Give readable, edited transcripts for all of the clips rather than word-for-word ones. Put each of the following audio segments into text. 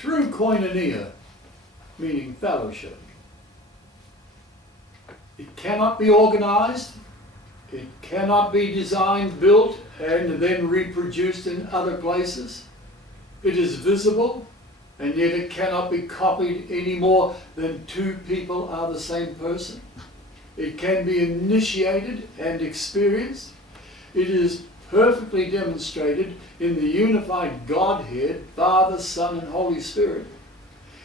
True koinonia, meaning fellowship. It cannot be organized, it cannot be designed, built, and then reproduced in other places. It is visible, and yet it cannot be copied any more than two people are the same person. It can be initiated and experienced. It is perfectly demonstrated in the unified Godhead, Father, Son, and Holy Spirit.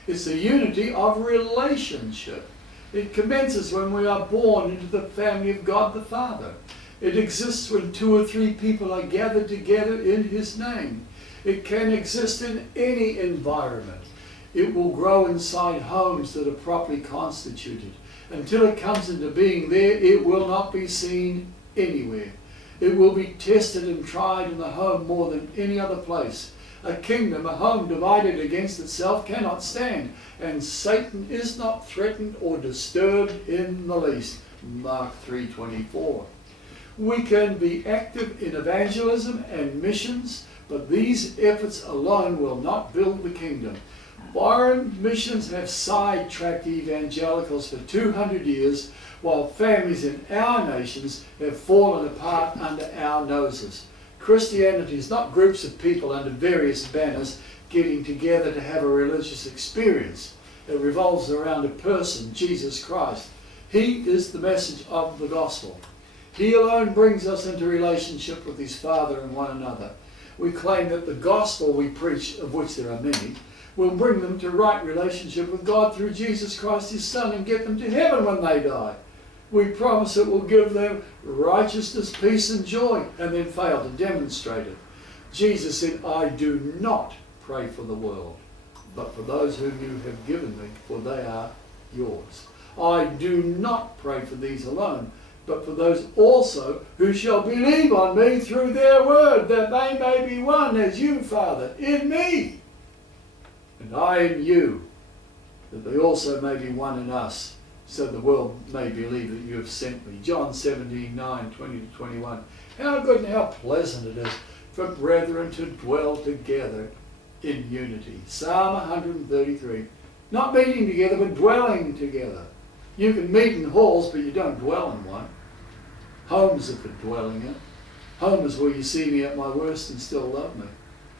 It's a unity of relationship. It commences when we are born into the family of God the Father. It exists when two or three people are gathered together in His name. It can exist in any environment. It will grow inside homes that are properly constituted. Until it comes into being there, it will not be seen anywhere. It will be tested and tried in the home more than any other place. A kingdom, a home divided against itself cannot stand, and Satan is not threatened or disturbed in the least. Mark 3:24. We can be active in evangelism and missions, but these efforts alone will not build the kingdom. Foreign missions have sidetracked evangelicals for 200 years, while families in our nations have fallen apart under our noses. Christianity is not groups of people under various banners getting together to have a religious experience. It revolves around a person, Jesus Christ. He is the message of the gospel. He alone brings us into relationship with His Father and one another. We claim that the gospel we preach, of which there are many, will bring them to right relationship with God through Jesus Christ His Son and get them to heaven when they die. We promise it will give them righteousness, peace and joy, and then fail to demonstrate it. Jesus said, I do not pray for the world, but for those whom you have given me, for they are yours. I do not pray for these alone, but for those also who shall believe on me through their word, that they may be one as you, Father, in me, and I in you, that they also may be one in us, so the world may believe that you have sent me. John 17:9-20-21. How good and how pleasant it is for brethren to dwell together in unity. Psalm 133. Not meeting together, but dwelling together. You can meet in halls, but you don't dwell in one. Homes are for dwelling in. Home is where you see me at my worst and still love me.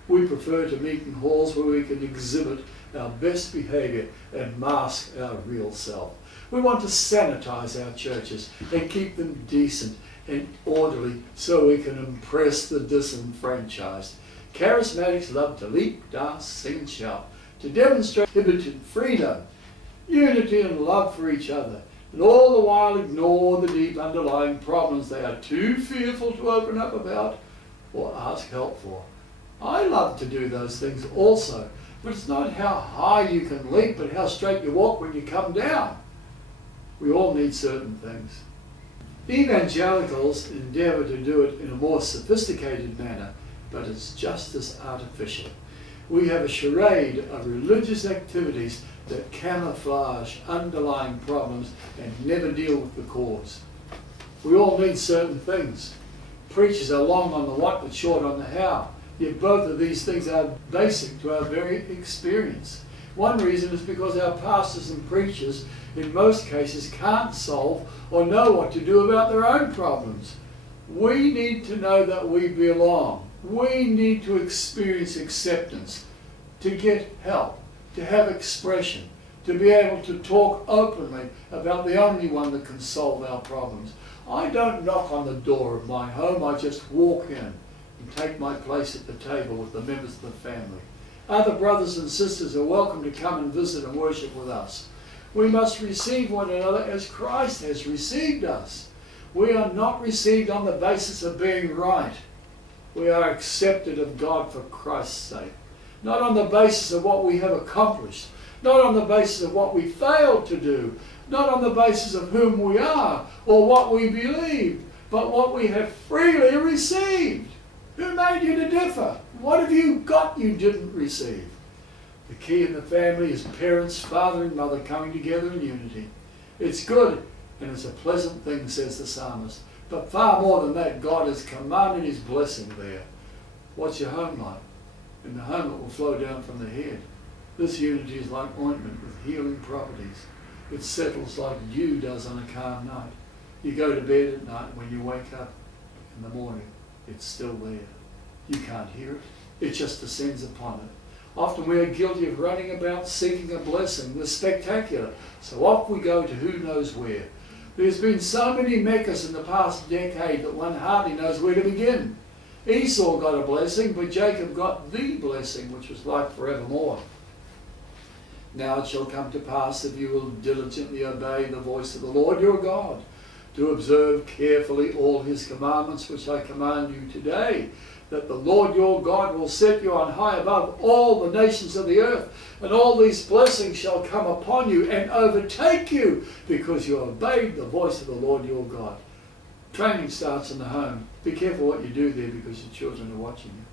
We prefer to meet in halls where we can exhibit our best behavior and mask our real self. We want to sanitize our churches and keep them decent and orderly so we can impress the disenfranchised. Charismatics love to leap, dance, sing and shout, to demonstrate inhibited freedom, unity and love for each other, and all the while ignore the deep underlying problems they are too fearful to open up about or ask help for. I love to do those things also, but it's not how high you can leap, but how straight you walk when you come down. We all need certain things. Evangelicals endeavour to do it in a more sophisticated manner, but it's just as artificial. We have a charade of religious activities that camouflage underlying problems and never deal with the cause. We all need certain things. Preachers are long on the what but short on the how. Yet both of these things are basic to our very experience. One reason is because our pastors and preachers in most cases can't solve or know what to do about their own problems. We need to know that we belong. We need to experience acceptance, to get help, to have expression, to be able to talk openly about the only one that can solve our problems. I don't knock on the door of my home, I just walk in and take my place at the table with the members of the family. Other brothers and sisters are welcome to come and visit and worship with us. We must receive one another as Christ has received us. We are not received on the basis of being right. We are accepted of God for Christ's sake. Not on the basis of what we have accomplished. Not on the basis of what we failed to do. Not on the basis of whom we are or what we believe, but what we have freely received. Who made you to differ? What have you got you didn't receive? The key in the family is parents, father and mother coming together in unity. It's good and it's a pleasant thing, says the psalmist. But far more than that, God has commanded His blessing there. What's your home like? In the home it will flow down from the head. This unity is like ointment with healing properties. It settles like dew does on a calm night. You go to bed at night, when you wake up in the morning, it's still there. You can't hear it. It just descends upon it. Often we are guilty of running about seeking a blessing, the spectacular. So off we go to who knows where. There's been so many Meccas in the past decade that one hardly knows where to begin. Esau got a blessing, but Jacob got the blessing, which was like forevermore. Now it shall come to pass, if you will diligently obey the voice of the Lord your God, to observe carefully all his commandments which I command you today, that the Lord your God will set you on high above all the nations of the earth, and all these blessings shall come upon you and overtake you, because you obeyed the voice of the Lord your God. Training starts in the home. Be careful what you do there, because your children are watching you.